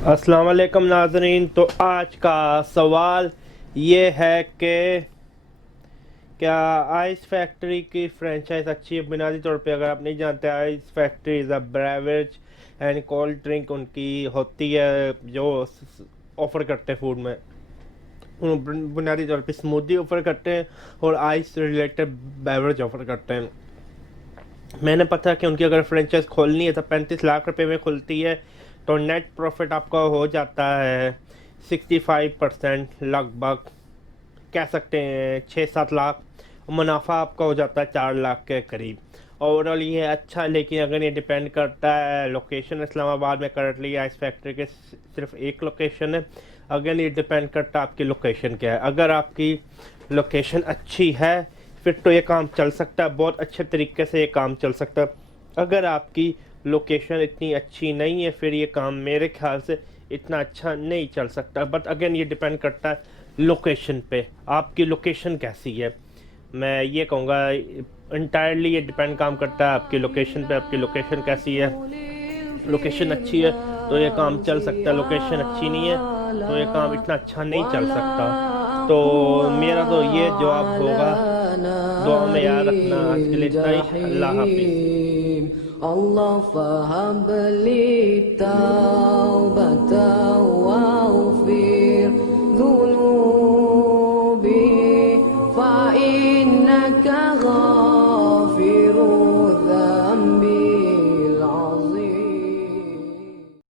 अस्सलाम वालेकुम नाज़रीन। तो आज का सवाल ये है कि क्या आइस फैक्ट्री की फ्रेंचाइज अच्छी है? बुनियादी तौर पे अगर आप नहीं जानते, ice factory is a beverage and cold drink उनकी होती है जो ऑफ़र करते हैं फूड में। बुनियादी तौर पे स्मूदी ऑफ़र करते हैं और आइस रिलेटेड बेवरेज ऑफ़र करते हैं। मैंने पता कि उनकी अगर फ्रेंचाइज खोलनी है तो 35 लाख रुपए में खुलती है। तो नेट प्रॉफिट आपका हो जाता है 65% लगभग, कह सकते हैं 6-7 लाख। मुनाफा आपका हो जाता है 4 लाख के करीब। ओवरऑल ये अच्छा है, लेकिन अगर ये डिपेंड करता है लोकेशन। इस्लामाबाद में करंटली आइस फैक्ट्री के सिर्फ एक लोकेशन है। अगर ये डिपेंड करता है आपकी लोकेशन क्या है। अगर आपकी लोकेशन अच्छी है फिर तो ये काम चल सकता है, बहुत अच्छे तरीके से ये काम चल सकता है। अगर आपकी लोकेशन इतनी अच्छी नहीं है फिर ये काम मेरे ख्याल से इतना अच्छा नहीं चल सकता। बट अगेन ये डिपेंड करता है लोकेशन पे, आपकी लोकेशन कैसी है। मैं ये कहूँगा इंटायरली ये डिपेंड काम करता है आपकी लोकेशन पे, आपकी लोकेशन कैसी है। लोकेशन अच्छी है तो ये काम चल सकता है, लोकेशन अच्छी नहीं है तो ये काम इतना अच्छा नहीं चल सकता। तो मेरा तो ये जवाब होगा। दुआ में याद रखना। आज के लिए इतना ही। अल्लाह हाफिज़। Allah fahabli taubata wa